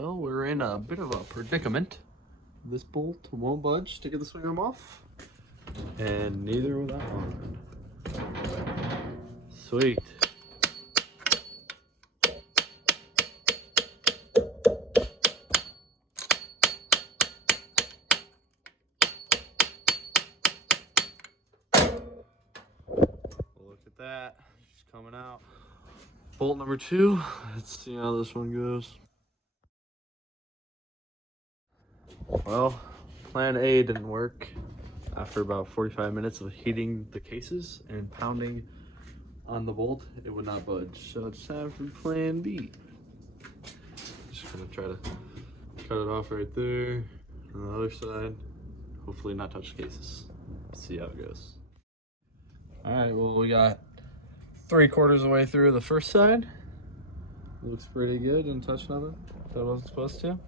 Well, we're in a bit of a predicament. This bolt won't budge to get the swing arm off, and neither will that one. Sweet. Look at that, it's coming out. Bolt number 2, let's see how this one goes. Well, plan A didn't work. After about 45 minutes of heating the cases and pounding on the bolt, it would not budge. So it's time for plan B. Just gonna try to cut it off right there on the other side. Hopefully not touch the cases. See how it goes. All right, well, we got 3/4 of the way through the first side. Looks pretty good, didn't touch nothing that wasn't supposed to.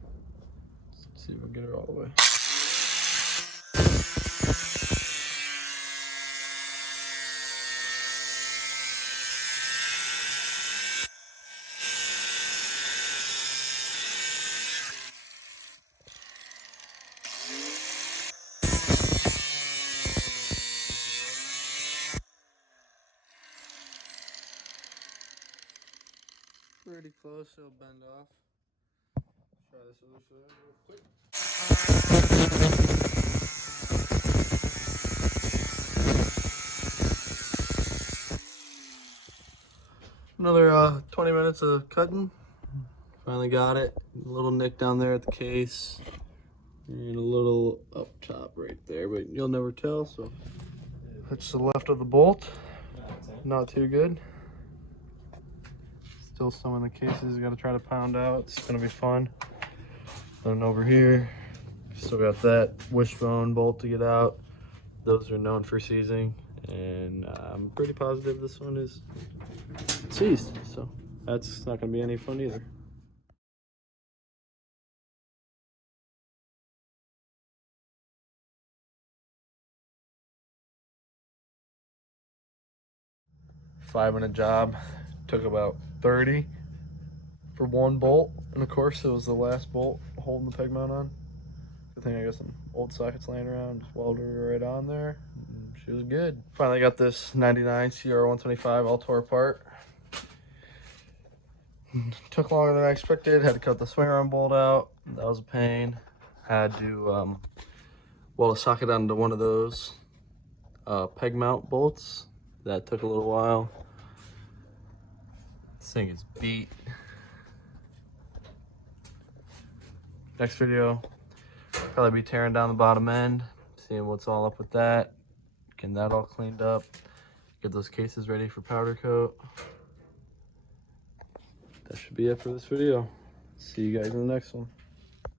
Let's see if we can get it all the way. Pretty close, it'll bend off. Try this other side real quick. Another 20 minutes of cutting. Finally got it. A little nick down there at the case. And a little up top right there, but you'll never tell, so. That's the left of the bolt. Not too good. Still some in the cases, gotta try to pound out. It's gonna be fun. Then over here, still got that wishbone bolt to get out. Those are known for seizing, and I'm pretty positive this one is seized, so that's not gonna be any fun either. Five-minute job, took about 30 for one bolt, and of course it was the last bolt holding the peg mount on. Good thing I got some old sockets laying around, just welded her right on there. She was good. Finally got this 99 CR125 all tore apart. Took longer than I expected. Had to cut the swing arm bolt out. That was a pain. Had to weld a socket onto one of those peg mount bolts. That took a little while. This thing is beat. Next video, probably be tearing down the bottom end, seeing what's all up with that, getting that all cleaned up, get those cases ready for powder coat. That should be it for this video. See you guys in the next one.